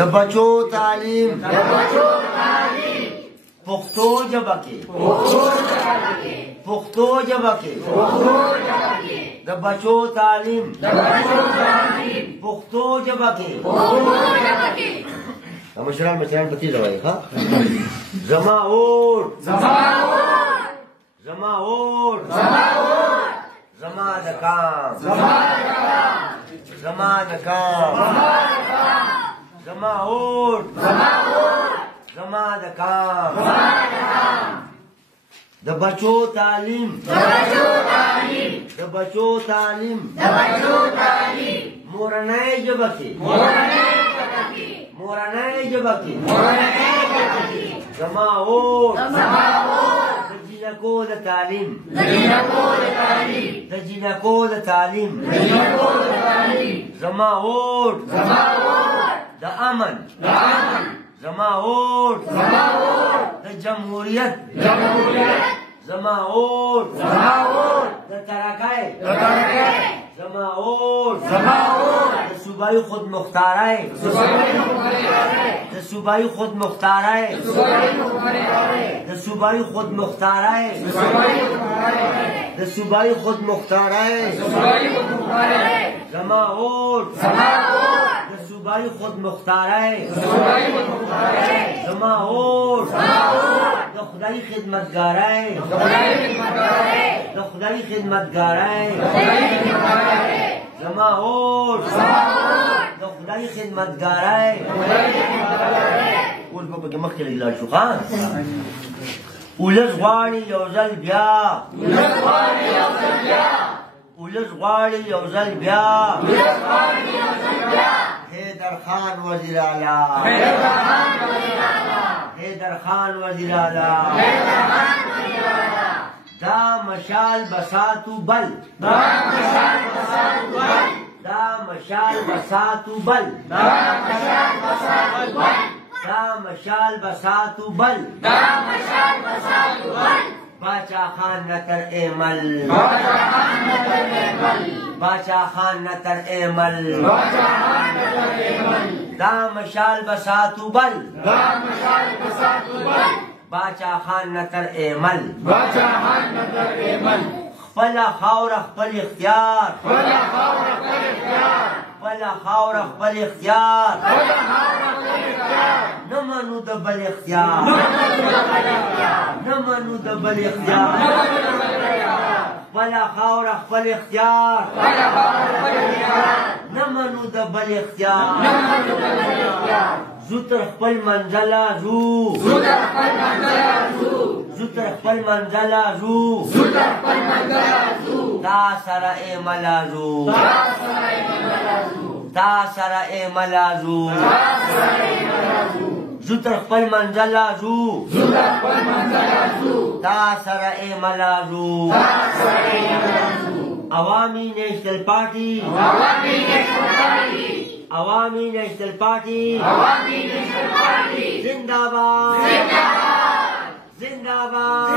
د بچو تعلیم پښتو ژبه کې پښتو ژبه کې د بچو تعلیم پښتو ژبه کې مشران په تیزه وایي ښه زما اور زما د کام زما د کام زما اور زما د کام د بچو تعلیم د بچو تعلیم مورنۍ ژبه کې مورنۍ ژبه کې زما اور د جنکو د تعلیم د جنکو د تعلیم زما اور د امن زما اور د جمهوریت زما اور د ترقۍ زما اور د صوبایي خودمختارۍ د صوبایي خودمختارۍ د صوبایي خودمختارۍ د صوبایي خودمختارۍ زما اور د صوبایي خودمختارۍ زما اور د خدای خدمتګارۍ د خدای خدمتګارۍ زما اور د خدای خدمتګارۍ اوس به پکې مخکې لږ لاړ شو ښه ولس غواړي یو ځل بیا ولس غواړي یو ځل بیا حیدر خان وزیر اعلی حیدر خان وزیر اعلی دا مشال بساتو بل دا مشال بساتو بل دا مشال بساتو بل باچا خان نتر ایمل باچا خان نتر ایمل دا مشال بساتو بل باچا خان نتر ایمل خپل خاور خپل اختیار خپل خاور خپل اختیار نه منو د بل اختیار نه منو د بل اختیار خپل خاور خپل اختیار نه منو د بل اختیار زو تر خپل منزله زو زو تر خپل منزله زو تا سره ایملا زو تا سره ایملا زو زو تر خپل منزله زو تا سره ایملا زو عوامی نیشنل پارٹی عوامی نیشنل پارٹی زندہ باد زندہ باد